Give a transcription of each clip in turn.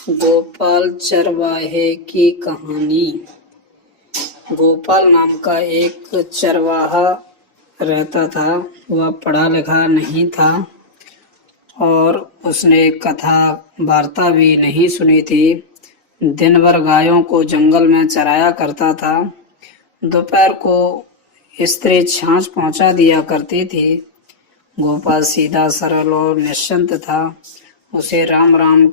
गोपाल चरवाहे की कहानी। गोपाल नाम का एक चरवाहा रहता था। वह पढ़ा लिखा नहीं था और उसने कथा वार्ता भी नहीं सुनी थी। दिन भर गायों को जंगल में चराया करता था। दोपहर को स्त्री छाछ पहुंचा दिया करती थी। गोपाल सीधा सरल और निश्चिंत था। उसे राम राम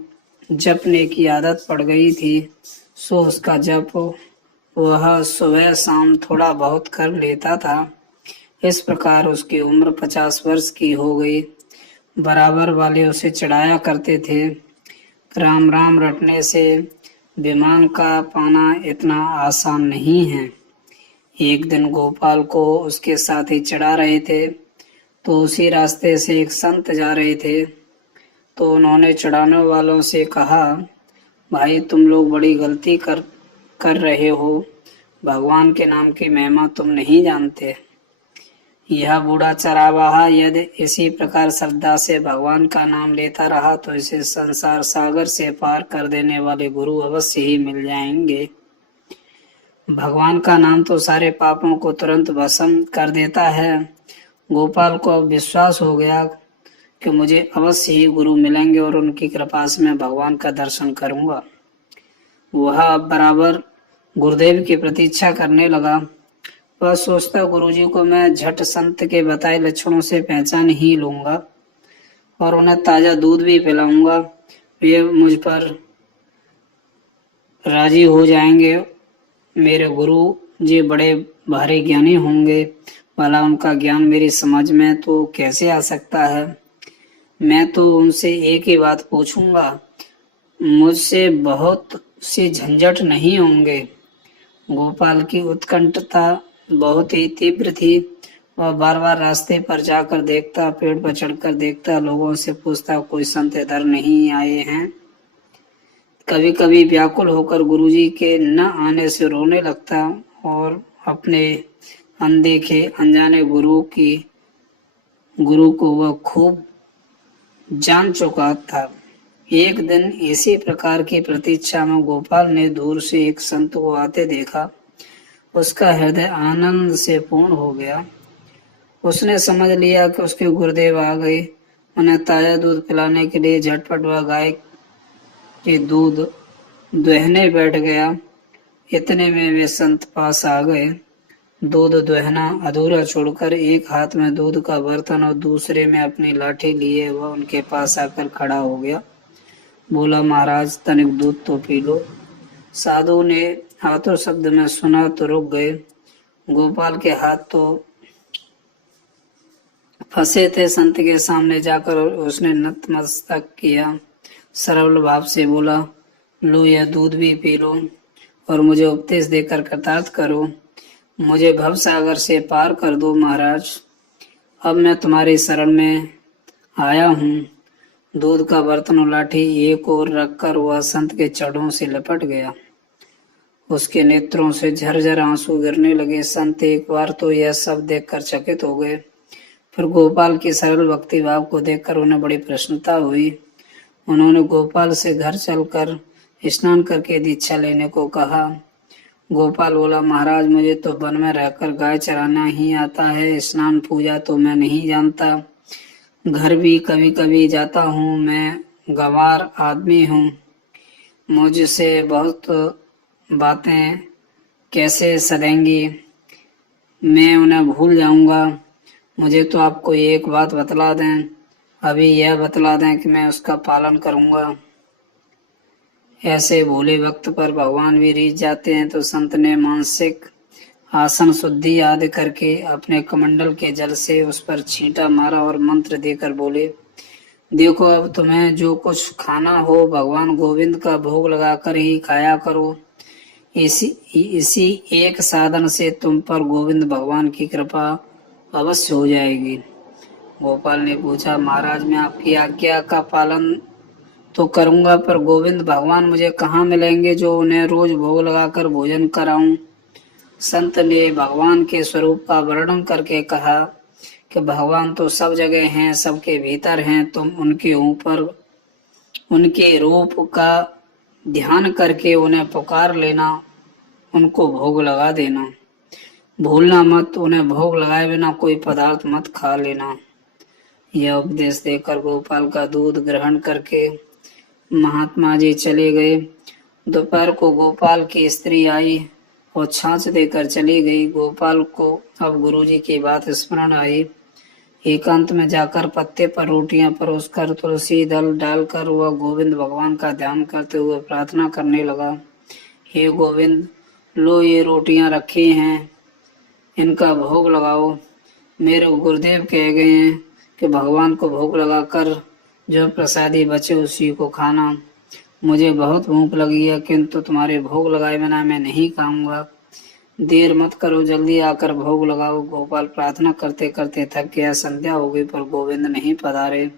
जपने की आदत पड़ गई थी, सो उसका जप वह सुबह शाम थोड़ा बहुत कर लेता था। इस प्रकार उसकी उम्र 50 वर्ष की हो गई। बराबर वाले उसे चिढ़ाया करते थे, राम राम रटने से विमान का पाना इतना आसान नहीं है। एक दिन गोपाल को उसके साथी चिढ़ा रहे थे, तो उसी रास्ते से एक संत जा रहे थे। तो उन्होंने चिढ़ाने वालों से कहा, भाई तुम लोग बड़ी गलती कर रहे हो। भगवान के नाम की महिमा तुम नहीं जानते। यह बूढ़ा चरवाहा यदि इसी प्रकार श्रद्धा से भगवान का नाम लेता रहा तो इसे संसार सागर से पार कर देने वाले गुरु अवश्य ही मिल जाएंगे। भगवान का नाम तो सारे पापों को तुरंत भस्म कर देता है। गोपाल को अब विश्वास हो गया कि मुझे अवश्य ही गुरु मिलेंगे और उनकी कृपा से मैं भगवान का दर्शन करूंगा। वह अब बराबर गुरुदेव की प्रतीक्षा करने लगा। वह सोचता, गुरुजी को मैं झट संत के बताए लक्षणों से पहचान ही लूंगा और उन्हें ताजा दूध भी पिलाऊंगा। वे मुझ पर राजी हो जाएंगे। मेरे गुरु जी बड़े भारी ज्ञानी होंगे, भला उनका ज्ञान मेरी समझ में तो कैसे आ सकता है। मैं तो उनसे एक ही बात पूछूंगा, मुझसे बहुत से झंझट नहीं होंगे। गोपाल की उत्कंठता बहुत ही तीव्र थी। वह बार बार रास्ते पर जाकर देखता, पेड़ पर चढ़कर देखता, लोगों से पूछता, कोई संत इधर नहीं आए हैं। कभी कभी व्याकुल होकर गुरुजी के न आने से रोने लगता और अपने अनदेखे अनजाने गुरु को वह खूब जान चुका था। एक दिन इसी प्रकार की प्रतीक्षा में गोपाल ने दूर से एक संत को आते देखा। उसका हृदय आनंद से पूर्ण हो गया। उसने समझ लिया कि उसके गुरुदेव आ गए। उन्हें ताजा दूध पिलाने के लिए झटपट वह गाय के दूध दुहने बैठ गया। इतने में वे संत पास आ गए। दूध दुहना अधूरा छोड़कर एक हाथ में दूध का बर्तन और दूसरे में अपनी लाठी लिए वह उनके पास आकर खड़ा हो गया। बोला, महाराज तनिक दूध तो पी लो। साधु ने हाथों शब्द में सुना तो रुक गए। गोपाल के हाथ तो फंसे थे। संत के सामने जाकर उसने नतमस्तक किया, सरल भाव से बोला, लो यह दूध भी पी लो और मुझे उपदेश देकर कृतार्थ करो। मुझे भव सागर से पार कर दो महाराज। अब मैं तुम्हारी शरण में आया हूँ। दूध का बर्तन और लाठी एक ओर रखकर वह संत के चरणों से लपट गया। उसके नेत्रों से झरझर आंसू गिरने लगे। संत एक बार तो यह सब देखकर चकित हो गए, फिर गोपाल की सरल भक्ति भाव को देखकर उन्हें बड़ी प्रसन्नता हुई। उन्होंने गोपाल से घर चलकर स्नान करके दीक्षा लेने को कहा। गोपाल बोला, महाराज मुझे तो वन में रहकर गाय चराना ही आता है, स्नान पूजा तो मैं नहीं जानता। घर भी कभी कभी जाता हूँ, मैं गंवार आदमी हूँ। मुझसे बहुत बातें कैसे सदेंगी, मैं उन्हें भूल जाऊंगा। मुझे तो आपको एक बात बतला दें, अभी यह बतला दें कि मैं उसका पालन करूंगा। ऐसे भोले वक्त पर भगवान भी रीझ जाते हैं। तो संत ने मानसिक आसन शुद्धि आदि करके अपने कमंडल के जल से उस पर छींटा मारा और मंत्र देकर बोले, देखो अब तुम्हें जो कुछ खाना हो भगवान गोविंद का भोग लगाकर ही खाया करो। इसी एक साधन से तुम पर गोविंद भगवान की कृपा अवश्य हो जाएगी। गोपाल ने पूछा, महाराज मैं आपकी आज्ञा का पालन तो करूंगा, पर गोविंद भगवान मुझे कहाँ मिलेंगे जो उन्हें रोज भोग लगाकर भोजन कराऊं। संत ने भगवान के स्वरूप का वर्णन करके कहा कि भगवान तो सब जगह हैं, सबके भीतर हैं। तुम उनके ऊपर उनके रूप का ध्यान करके उन्हें पुकार लेना, उनको भोग लगा देना। भूलना मत, उन्हें भोग लगाए बिना कोई पदार्थ मत खा लेना। यह उपदेश देकर गोपाल का दूध ग्रहण करके महात्मा जी चले गए। दोपहर को गोपाल की स्त्री आई और छाछ देकर चली गई। गोपाल को अब गुरुजी की बात स्मरण आई। एकांत में जाकर पत्ते पर रोटियां परोसकर तुलसी दल डालकर वह गोविंद भगवान का ध्यान करते हुए प्रार्थना करने लगा। हे गोविंद, लो ये रोटियां रखी हैं, इनका भोग लगाओ। मेरे गुरुदेव कह गए हैं कि भगवान को भोग लगाकर जो प्रसादी बचे उसी को खाना। मुझे बहुत भूख लगी है, किंतु तुम्हारे भोग लगाए बिना मैं नहीं खाऊंगा। देर मत करो, जल्दी आकर भोग लगाओ। गोपाल प्रार्थना करते करते थक गया। संध्या हो गई पर गोविंद नहीं पधारे।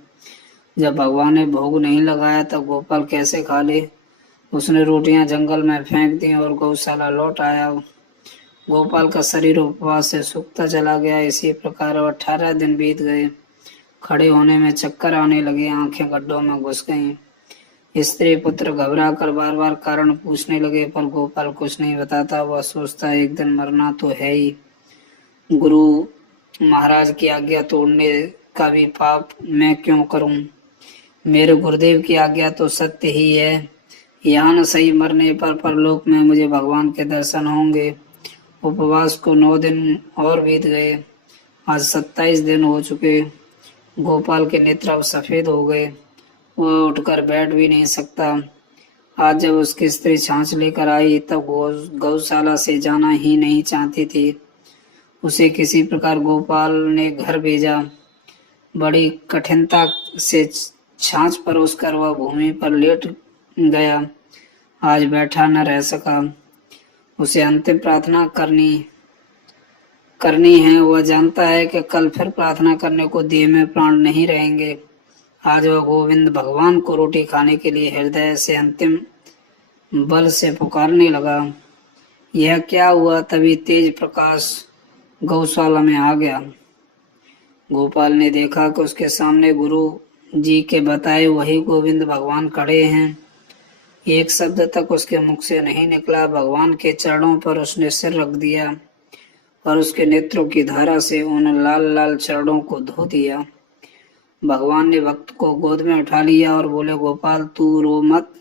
जब भगवान ने भोग नहीं लगाया तब गोपाल कैसे खा ले। उसने रोटियां जंगल में फेंक दी और गौशाला लौट आया। गोपाल का शरीर उपवास से सूखता चला गया। इसी प्रकार 18 दिन बीत गए। खड़े होने में चक्कर आने लगे, आंखें गड्ढों में घुस गईं। स्त्री पुत्र घबरा कर बार बार कारण पूछने लगे, पर गोपाल कुछ नहीं बताता। वह सोचता एक दिन मरना तो है ही। गुरु महाराज की आज्ञा तोड़ने का भी पाप मैं क्यों करूं? मेरे गुरुदेव की आज्ञा तो सत्य ही है। यहाँ न सही, मरने पर परलोक में मुझे भगवान के दर्शन होंगे। उपवास को 9 दिन और बीत गए। आज 27 दिन हो चुके। गोपाल के नेत्र अब सफेद हो गए। वह उठकर बैठ भी नहीं सकता। आज जब उसकी स्त्री छाछ लेकर आई तब गौशाला से जाना ही नहीं चाहती थी। उसे किसी प्रकार गोपाल ने घर भेजा। बड़ी कठिनता से छाछ परोसकर वह भूमि पर लेट गया। आज बैठा न रह सका। उसे अंतिम प्रार्थना करनी है। वह जानता है कि कल फिर प्रार्थना करने को देह में प्राण नहीं रहेंगे। आज वह गोविंद भगवान को रोटी खाने के लिए हृदय से अंतिम बल से पुकारने लगा। यह क्या हुआ? तभी तेज प्रकाश गौशाला में आ गया। गोपाल ने देखा कि उसके सामने गुरु जी के बताए वही गोविंद भगवान खड़े हैं। एक शब्द तक उसके मुख से नहीं निकला। भगवान के चरणों पर उसने सिर रख दिया और उसके नेत्रों की धारा से उन लाल लाल चरणों को धो दिया। भगवान ने भक्त को गोद में उठा लिया और बोले, गोपाल तू रो मत,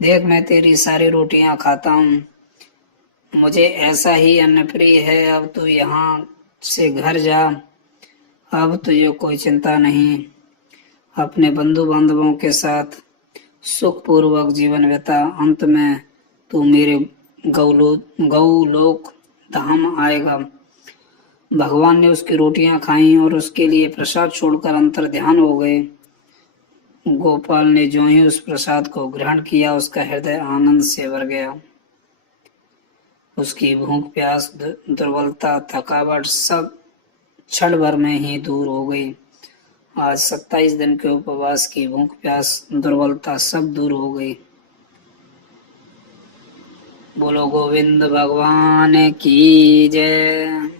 देख मैं तेरी सारी रोटियां खाता हूँ। मुझे ऐसा ही अन्न प्रिय है। अब तू यहाँ से घर जा। अब तुझे कोई चिंता नहीं। अपने बंधु बांधवों के साथ सुखपूर्वक जीवन बिता। अंत में तू मेरे गौलोक धाम आएगा। भगवान ने उसकी रोटियां खाईं और उसके लिए प्रसाद छोड़कर अंतर ध्यान हो गए। गोपाल ने जो ही उस प्रसाद को ग्रहण किया उसका हृदय आनंद से भर गया। उसकी भूख प्यास दुर्बलता थकावट सब क्षण भर में ही दूर हो गई। आज 27 दिन के उपवास की भूख प्यास दुर्बलता सब दूर हो गई। बोलो गोविंद भगवान की जय।